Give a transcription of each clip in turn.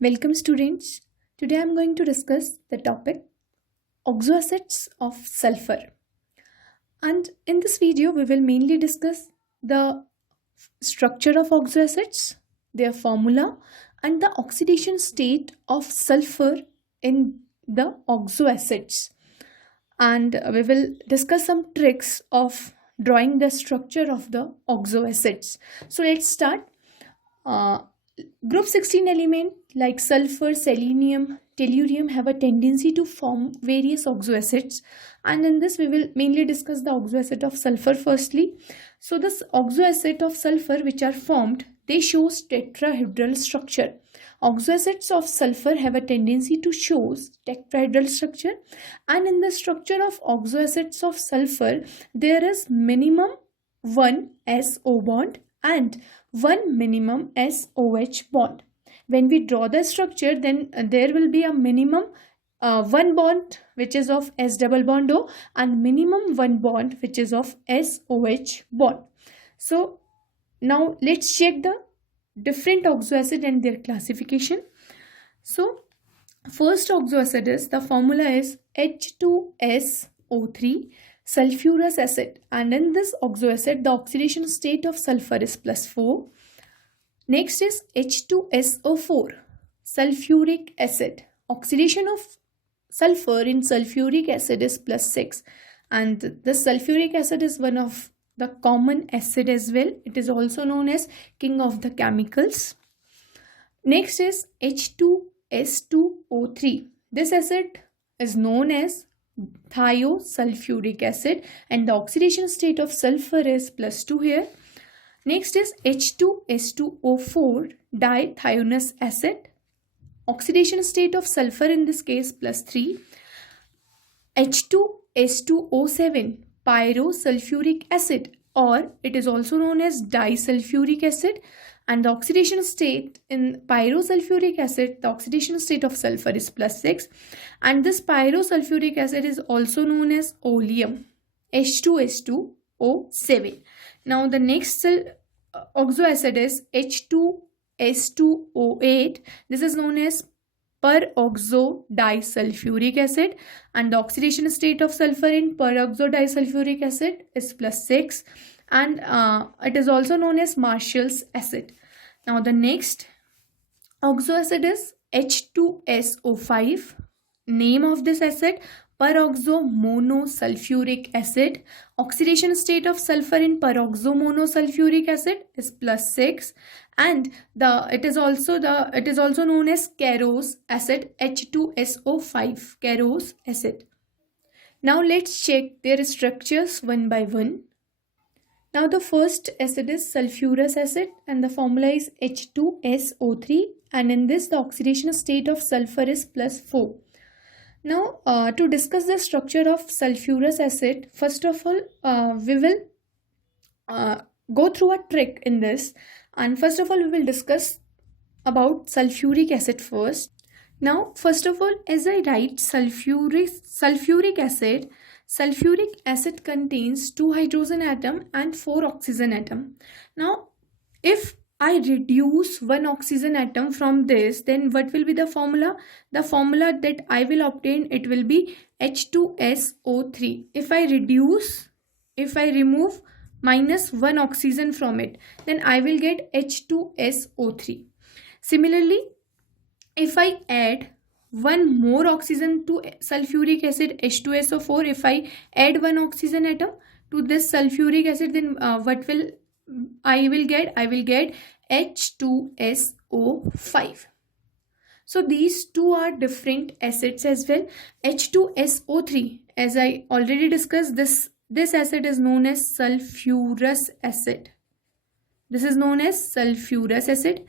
Welcome students. Today I am going to discuss the topic oxoacids of sulfur. And in this video we will mainly discuss the structure of oxoacids, their formula and the oxidation state of sulfur in the oxoacids. And we will discuss some tricks of drawing the structure of the oxoacids. So let's start. Group 16 element like sulfur, selenium, tellurium have a tendency to form various oxoacids, and in this we will mainly discuss the oxoacid of sulfur firstly. So this oxoacid of sulfur which are formed, they shows tetrahedral structure. Oxoacids of sulfur have a tendency to show tetrahedral structure, and in the structure of oxoacids of sulfur there is minimum one SO bond and one minimum SOH bond. When we draw the structure, then there will be a minimum one bond which is of S double bond O and minimum one bond which is of SOH bond. So now let's check the different oxoacid and their classification. So first oxoacid is, the formula is H2SO3 sulfurous acid, and in this oxoacid the oxidation state of sulfur is +4. Next is H2SO4 sulfuric acid. Oxidation of sulfur in sulfuric acid is +6, and the sulfuric acid is one of the common acid as well. It is also known as king of the chemicals. Next is H2S2O3. This acid is known as thiosulfuric acid, and the oxidation state of sulfur is +2 here. Next is H2S2O4 dithionous acid. Oxidation state of sulfur in this case +3. H2S2O7 pyrosulfuric acid, or it is also known as disulfuric acid, and the oxidation state in pyrosulfuric acid, the oxidation state of sulfur is +6, and this pyrosulfuric acid is also known as oleum, H2S2O7. Now the next oxoacid is H2S2O8. This is known as peroxodisulfuric acid, and the oxidation state of sulfur in peroxodisulfuric acid is +6, and it is also known as Marshall's acid. Now the next oxoacid is H2SO5. Name of this acid, peroxomonosulfuric acid. Oxidation state of sulfur in peroxomonosulfuric acid is +6, and it is also known as Keros acid, H2SO5 Keros acid. Now let's check their structures one by one. Now the first acid is sulfurous acid, and the formula is H2SO3, and in this the oxidation state of sulfur is +4. Now to discuss the structure of sulfurous acid, first of all we will go through a trick in this, and first of all we will discuss about sulfuric acid first. Now first of all, as I write sulfuric acid, sulfuric acid contains 2 hydrogen atom and 4 oxygen atom. Now if I reduce one oxygen atom from this, then what will be the formula? The formula that I will obtain, it will be H2SO3. If I remove -1 oxygen from it, then I will get H2SO3. Similarly, if I add one more oxygen to sulfuric acid H2SO4, if I add one oxygen atom to this sulfuric acid, then what will I will get H2SO5. So these two are different acids as well. H2SO3, as I already discussed, this acid is known as sulfurous acid. This is known as sulfurous acid.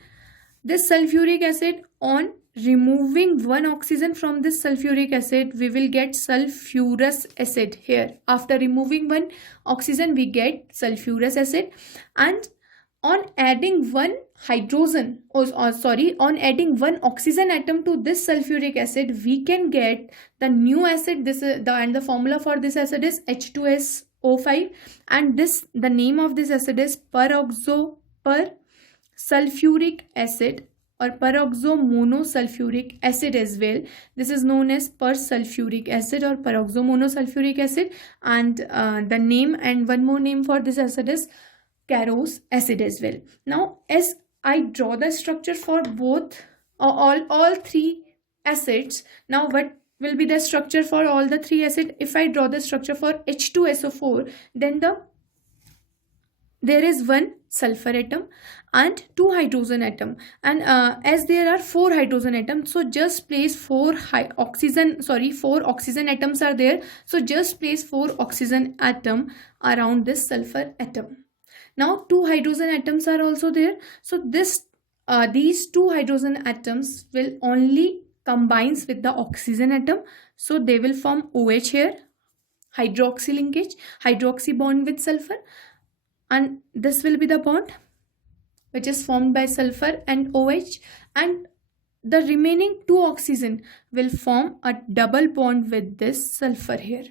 This sulfuric acid, on removing one oxygen from this sulfuric acid, we will get sulfurous acid here. After removing one oxygen, we get sulfurous acid, and on adding one hydrogen, on adding one oxygen atom to this sulfuric acid, we can get the new acid. And the formula for this acid is H2SO5, and the name of this acid is sulfuric acid, or peroxomonosulfuric acid as well. This is known as persulfuric acid or peroxomonosulfuric acid, and the name and one more name for this acid is Carros acid as well. Now, as I draw the structure for both all three acids, now what will be the structure for all the three acids? If I draw the structure for H2SO4, then there is one sulfur atom and two hydrogen atom, and as there are four hydrogen atoms, so just place four oxygen atoms are there, so just place four oxygen atom around this sulfur atom. Now two hydrogen atoms are also there, so these two hydrogen atoms will only combines with the oxygen atom, so they will form OH here, hydroxy linkage, hydroxy bond with sulfur, and this will be the bond which is formed by sulfur and OH, and the remaining two oxygen will form a double bond with this sulfur here.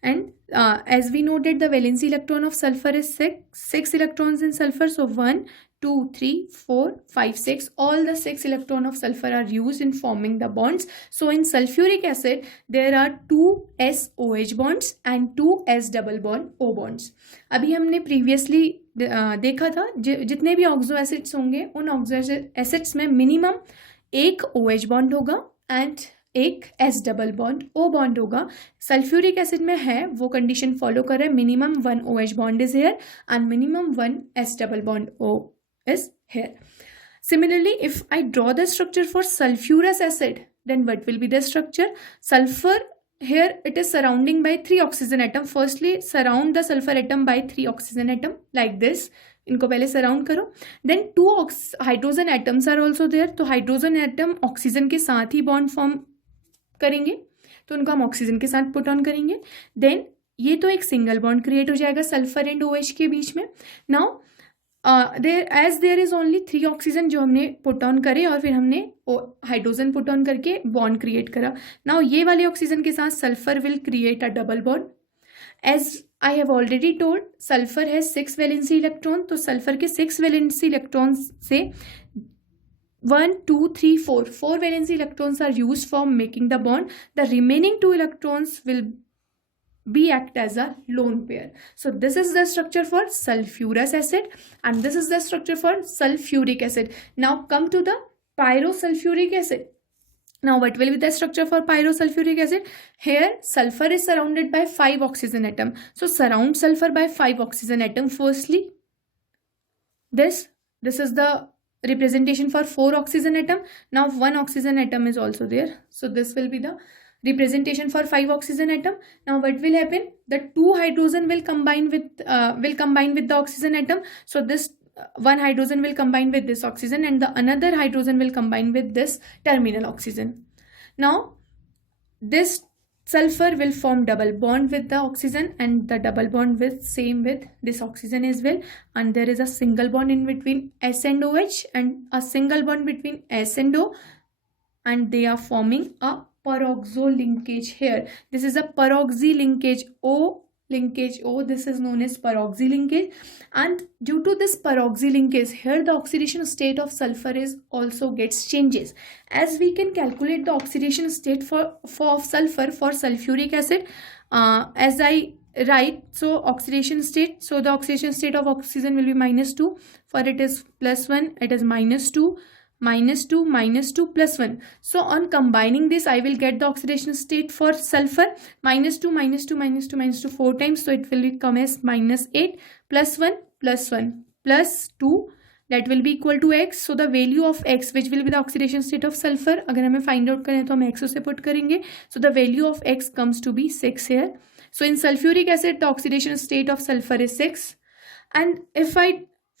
And as we noted, the valency electron of sulfur is 6 electrons in sulfur, so 1 2 3 4 5 6, all the 6 electron of sulfur are used in forming the bonds. So in sulfuric acid there are 2 SOH bonds and 2 S double bond O bonds. अभी हमने previously देखा था जितने भी oxo acids होंगे उन oxo acids में minimum एक OH बॉन्ड होगा एंड एक S double bond O bond होगा. सल्फ्यूरिक एसिड में है वो कंडीशन फॉलो कर रहे हैं, minimum 1 OH bond is here and minimum 1 S double bond O is here. Similarly, if I draw the structure for sulfurous acid, then what will be the structure? Sulfur here, it is surrounding by 3 oxygen atom. Firstly, surround the sulfur atom by 3 oxygen atom like this. इनको पहले surround करो. Then 2 hydrogen atoms are also there. तो hydrogen atom oxygen के साथ ही bond form करेंगे, तो उनको हम ऑक्सीजन के साथ पुट ऑन करेंगे. देन ये तो एक सिंगल बॉन्ड क्रिएट हो जाएगा सल्फर एंड OH के बीच में. Now there is only 3 oxygen जो हमने पुट ऑन करे और फिर हमने हाइड्रोजन पुट ऑन करके बॉन्ड क्रिएट करा. नाउ ये वाले ऑक्सीजन के साथ sulphur will create a double bond. As I have already told, sulphur है 6 वैलेंसी इलेक्ट्रॉन, तो सल्फर के 6 वैलेंसी इलेक्ट्रॉन से 1 2 3 4 valency electrons are used for making the bond. The remaining 2 electrons will be act as a lone pair. So this is the structure for sulfurous acid and this is the structure for sulfuric acid. Now come to the pyrosulfuric acid. Now what will be the structure for pyrosulfuric acid? Here sulfur is surrounded by 5 oxygen atom. So surround sulfur by 5 oxygen atom. Firstly, this is the representation for 4 oxygen atom. Now 1 oxygen atom is also there. So this will be the representation for 5 oxygen atom. Now what will happen? The 2 hydrogen will combine with the oxygen atom. So this 1 hydrogen will combine with this oxygen and the another hydrogen will combine with this terminal oxygen. Now this sulfur will form double bond with the oxygen and the double bond with same with this oxygen as well, and there is a single bond in between S and OH and a single bond between S and O, and they are forming a peroxo linkage here. This is a peroxy linkage O. This is known as peroxy linkage, and due to this peroxy linkage here the oxidation state of sulfur is also gets changes. As we can calculate the oxidation state of sulfur for sulfuric acid, as I write, so oxidation state, so the oxidation state of oxygen will be -2, for it is +1, it is -2 -2 -2 +1. So on combining this I will get the oxidation state for sulfur -2 -2 -2 -2 4 times, so it will become as -8 +1 +1 +2, that will be equal to x. So the value of x, which will be the oxidation state of sulfur, अगर हमें find out करें तो हम x उसे put करेंगे. So the value of x comes to be 6 here. So in sulfuric acid the oxidation state of sulfur is 6, and if I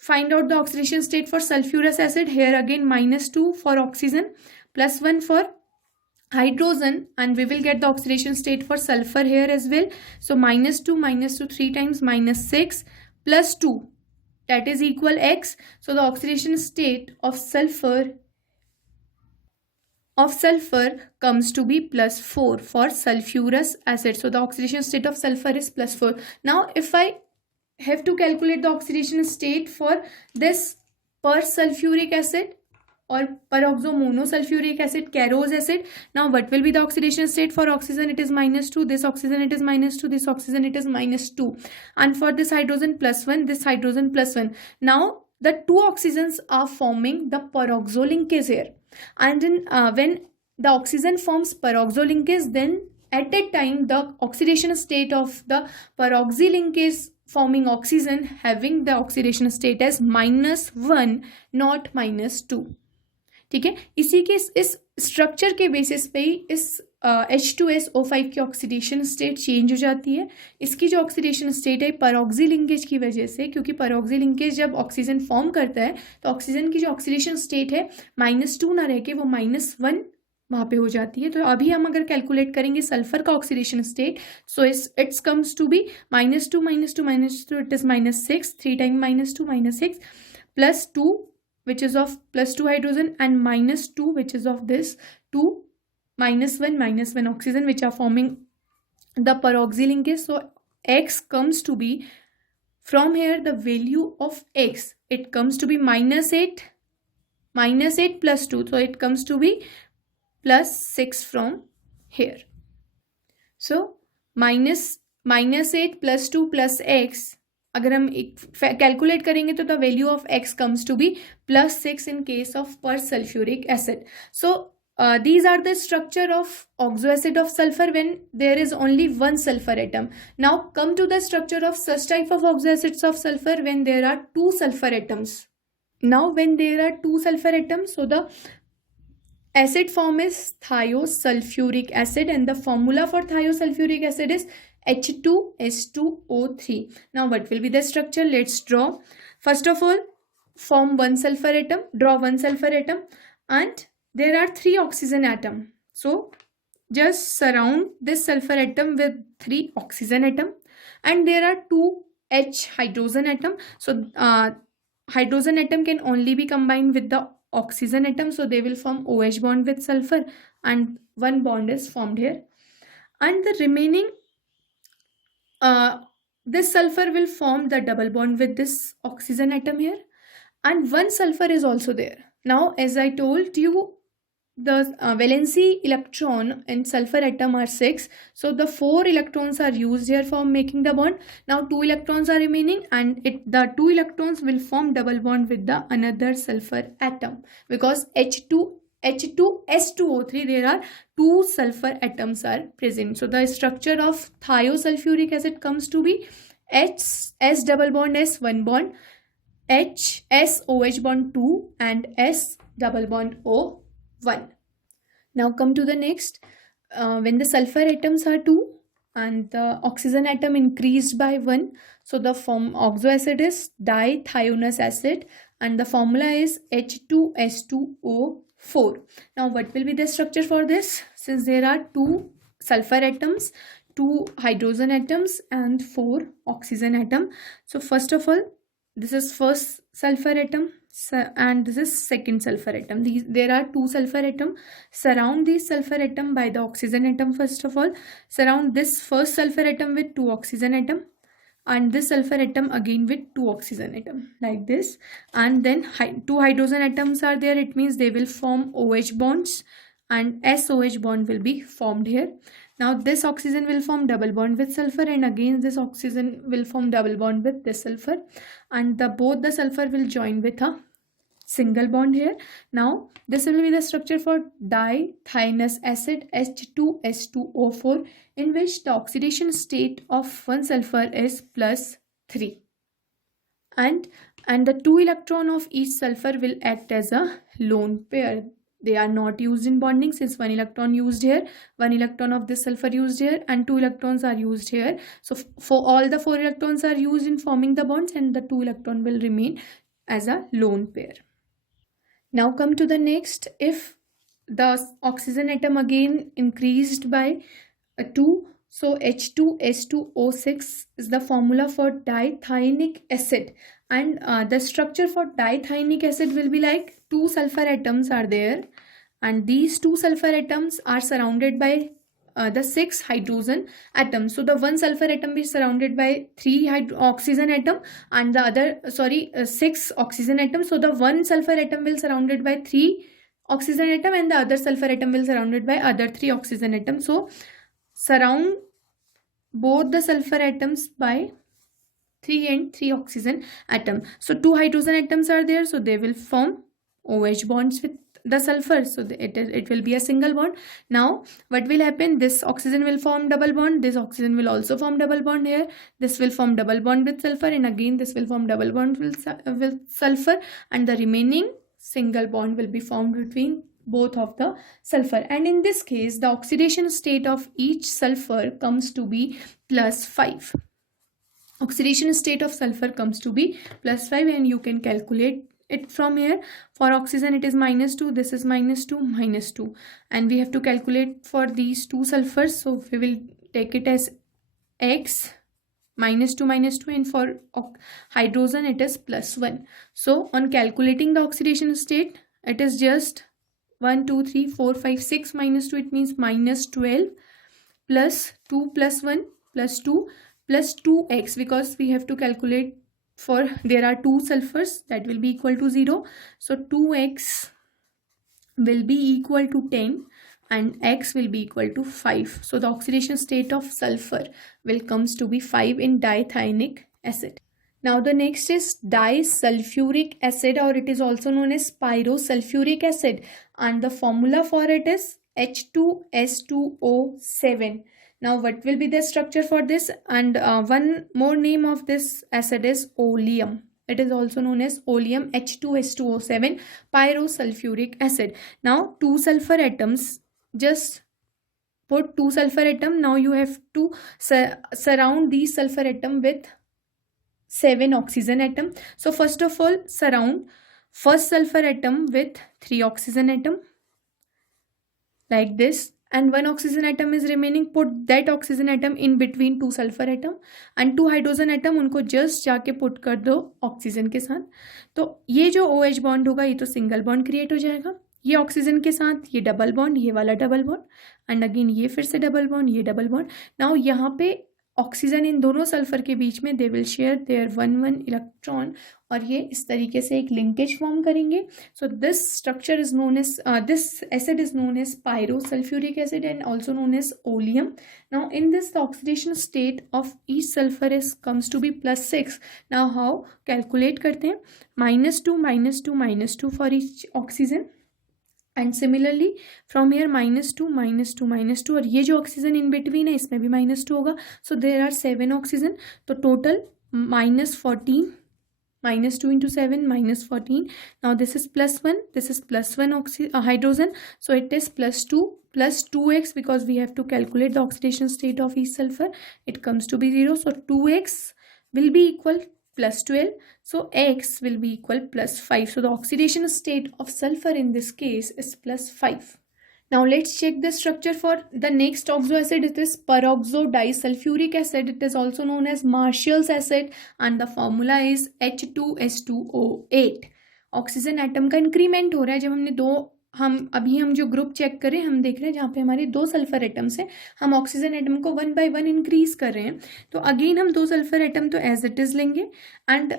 find out the oxidation state for sulfurous acid, here again -2 for oxygen, +1 for hydrogen, and we will get the oxidation state for sulfur here as well. So -2 -2 3 times -6 +2, that is equal x. So the oxidation state of sulfur comes to be +4 for sulfurous acid. So the oxidation state of sulfur is +4. Now if I have to calculate the oxidation state for this persulfuric acid, or peroxo monosulfuric acid, kerose acid. Now what will be the oxidation state? For oxygen it is -2, this oxygen it is -2, this oxygen it is -2, and for this hydrogen +1, this hydrogen +1. Now the two oxygens are forming the peroxo linkage here, and when the oxygen forms peroxo linkage, then at a time the oxidation state of the peroxy linkage forming oxygen having the oxidation state as -1 not -2. ठीक है, इसी के इस structure के basis पे ही इस H2SO5 की oxidation state change हो जाती है. इसकी जो ऑक्सीडेशन स्टेट है पेरोक्सी लिंकेज की वजह से, क्योंकि पेरोक्सी लिंकेज जब ऑक्सीजन फॉर्म करता है तो ऑक्सीजन की जो ऑक्सीडेशन स्टेट है -2 ना रह के वो -1 वहाँ पे हो जाती है. तो अभी हम अगर कैलकुलेट करेंगे सल्फर का oxidation state, so it's comes to be -2 -2 it is -6, 3 time -2 -6 +2 which is of +2 hydrogen and -2 which is of this 2 -1 oxygen which are forming the peroxy linkage. So X comes to be, from here the value of X, it comes to be -8 +2, so it comes to be +6 from here. So -8 +2 +X, अगर हम calculate करेंगे तो the value of X comes to be +6 in case of persulfuric acid. So these are the structure of oxoacid of sulfur when there is only one sulfur atom. Now come to the structure of such type of oxoacids of sulfur when there are two sulfur atoms. Now when there are two sulfur atoms, so the acid form is thiosulfuric acid, and the formula for thiosulfuric acid is H2S2O3. Now what will be the structure? Let's draw. First of all, form one sulfur atom, draw one sulfur atom, and there are 3 oxygen atom. So just surround this sulfur atom with 3 oxygen atom, and there are 2 H hydrogen atom. So hydrogen atom can only be combined with the oxygen atom, so they will form OH bond with sulfur, and one bond is formed here, and the remaining this sulfur will form the double bond with this oxygen atom here, and one sulfur is also there. Now as I told you, the valency electron in sulfur atom are 6, so the 4 electrons are used here for making the bond. Now 2 electrons are remaining, and the 2 electrons will form double bond with the another sulfur atom, because H2S2O3 there are 2 sulfur atoms are present. So the structure of thiosulfuric acid comes to be S double bond S 1 bond, H S OH bond 2, and S double bond O 1. Now come to the next. When the sulfur atoms are 2 and the oxygen atom increased by 1, so the form oxoacid is dithionous acid, and the formula is H2S2O4. Now what will be the structure for this? Since there are 2 sulfur atoms, 2 hydrogen atoms, and 4 oxygen atom, so first of all, this is first sulfur atom, and this is second sulfur atom. There are 2 sulfur atom. Surround these sulfur atom by the oxygen atom. First of all, surround this first sulfur atom with 2 oxygen atom, and this sulfur atom again with 2 oxygen atom, like this, and then 2 hydrogen atoms are there. It means they will form OH bonds, and SOH bond will be formed here. Now this oxygen will form double bond with sulfur, and again this oxygen will form double bond with this sulfur, and both the sulfur will join with a single bond here. Now this will be the structure for dithionous acid H2S2O4, in which the oxidation state of one sulfur is +3, and the 2 electron of each sulfur will act as a lone pair. They are not used in bonding, since 1 electron used here, 1 electron of this sulfur used here, and 2 electrons are used here. So for all the 4 electrons are used in forming the bonds, and the 2 electron will remain as a lone pair. Now come to the next. If the oxygen atom again increased by 2, so H2S2O6 is the formula for dithionic acid, and the structure for dithionic acid will be like 2 sulfur atoms are there, and these 2 sulfur atoms are surrounded by the 6 hydrogen atoms. So the one sulfur atom is surrounded by 3 oxygen atom, and the other 6 oxygen atoms. So the one sulfur atom will surrounded by 3 oxygen atom, and the other sulfur atom will surrounded by other 3 oxygen atom. So surround both the sulfur atoms by 3 and 3 oxygen atom. So 2 hydrogen atoms are there, so they will form OH bonds with the sulfur, so it will be a single bond. Now what will happen, this oxygen will form double bond, this oxygen will also form double bond here, this will form double bond with sulfur, and again this will form double bond with sulfur, and the remaining single bond will be formed between both of the sulfur. And in this case, the oxidation state of each sulfur comes to be +5. Oxidation state of sulfur comes to be +5, and you can calculate it from here. For oxygen it is -2, this is -2, -2, and we have to calculate for these two sulfurs, so we will take it as X -2 -2, and for hydrogen it is +1. So on calculating the oxidation state, it is just 1 2 3 4 5 6 -2, it means -12 plus 2 plus 1 plus 2 plus 2x, because we have to calculate for there are 2 sulfurs, that will be equal to 0. So 2x will be equal to 10 and x will be equal to 5. So the oxidation state of sulfur will comes to be 5 in dithionic acid. Now the next is disulfuric acid, or it is also known as pyrosulfuric acid, and the formula for it is H2S2O7. Now what will be the structure for this? And one more name of this acid is oleum. It is also known as oleum, H2S2O7, pyrosulfuric acid. Now 2 sulfur atoms, just put 2 sulfur atom. Now you have to surround these sulfur atom with 7 oxygen atom. So first of all, surround first sulfur atom with 3 oxygen atom like this, and 1 oxygen atom is remaining. Put that oxygen atom in between 2 sulfur atom, and 2 hydrogen atom उनको just जाके put कर दो oxygen के साथ. तो ये जो OH bond होगा ये तो सिंगल बॉन्ड क्रिएट हो जाएगा, ये ऑक्सीजन के साथ ये डबल बॉन्ड, ये वाला डबल बॉन्ड, एंड अगेन ये फिर से डबल बॉन्ड, ये डबल बॉन्ड. नाउ यहाँ पे ऑक्सीजन इन दोनों सल्फर के बीच में they will share their 1 electron, और ये इस तरीके से एक लिंकेज फॉर्म करेंगे. So this structure is known as this acid is known as pyrosulfuric acid and also known as oleum. Now in this the oxidation state of each sulfur is comes to be +6. Now how calculate करते हैं, -2 -2 -2 for each oxygen, and similarly from here -2 -2 -2, और ये जो oxygen in between है इसमें भी -2 होगा. So there are 7 oxygen, तो total -14, -2 into 7 -14. Now this is +1, this is +1 hydrogen, so it is +2 plus 2x, because we have to calculate the oxidation state of each sulfur. It comes to be 0, so 2x will be equal +12, so x will be equal +5. So the oxidation state of sulfur in this case is +5. Now let's check the structure for the next oxo acid. It is peroxodisulfuric acid. It is also known as Marshall's acid, and the formula is H2S2O8. Oxygen atom का increment हो रहा है. जब हमने हम जो group check करें, हम देख रहे हैं जहाँ पे हमारे 2 सल्फर एटम्स हैं, हम ऑक्सीजन एटम को 1 by 1 इंक्रीज कर रहे हैं. तो अगेन हम 2 सल्फर एटम तो एज इट इज लेंगे, and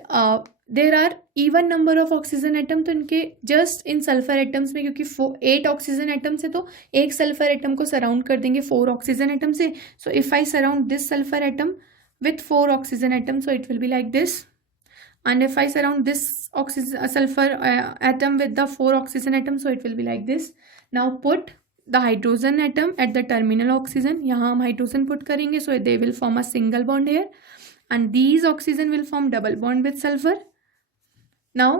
there are even number of oxygen atom, तो इनके जस्ट इन सल्फर एटम्स में क्योंकि 8 ऑक्सीजन एटम्स है, तो एक सल्फर एटम को सराउंड कर देंगे 4 ऑक्सीजन एटम से. So if I surround this sulphur atom with 4 oxygen atom, so it will be like this. And if I surround this sulfur atom with the 4 oxygen atom, so it will be like this. Now put the hydrogen atom at the terminal oxygen. यहाँ हम hydrogen put करेंगे, so they will form a single bond here, and these oxygen will form double bond with sulfur. Now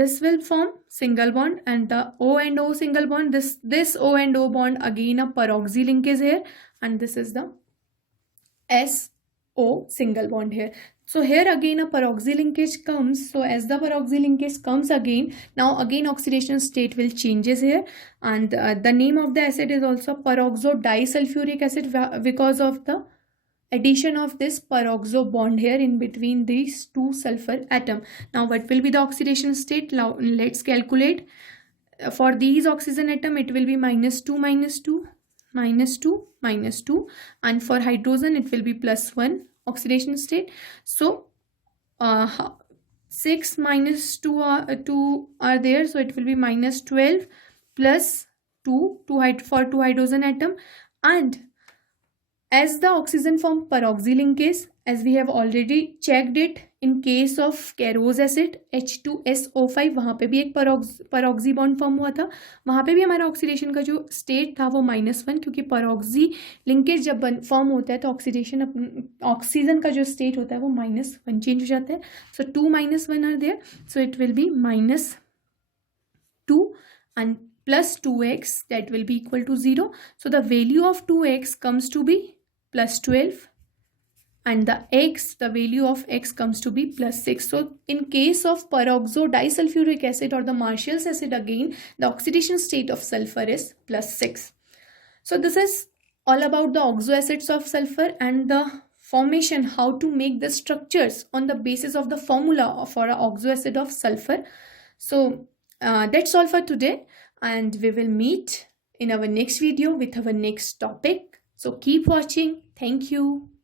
this will form single bond, and the O and O single bond. This O and O bond again a peroxy linkage here, and this is the SO single bond here. So here again a peroxy linkage comes. So as the peroxy linkage comes again, now again oxidation state will changes here, and the name of the acid is also peroxodisulfuric acid, because of the addition of this peroxo bond here in between these 2 sulfur atom. Now what will be the oxidation state? Now let's calculate. For these oxygen atom it will be -2 -2 -2, and for hydrogen it will be +1 oxidation state. So 6 minus 2 are there, so it will be -12 plus 2 for 2 hydrogen atom. And as the oxygen form peroxy linkage, as we have already checked it in case of Caro's acid H2SO5, वहाँ पे भी एक peroxy bond form हुआ था, वहाँ पे भी हमारा ऑक्सीडेशन का जो स्टेट था वो -1, क्योंकि peroxy लिंकेज जब फॉर्म होता है तो ऑक्सीजन का जो स्टेट होता है वो -1 चेंज हो जाता है. So 2 -1 are there, so it will be -2 and plus 2x, that will be equal to 0. So the value of 2x comes to be +12, and the value of x comes to be +6. So in case of peroxo disulfuric acid or the Marshall's acid, again the oxidation state of sulfur is +6. So this is all about the oxo acids of sulfur and the formation, how to make the structures on the basis of the formula for an oxo acid of sulfur. So that's all for today, and we will meet in our next video with our next topic. So keep watching. Thank you.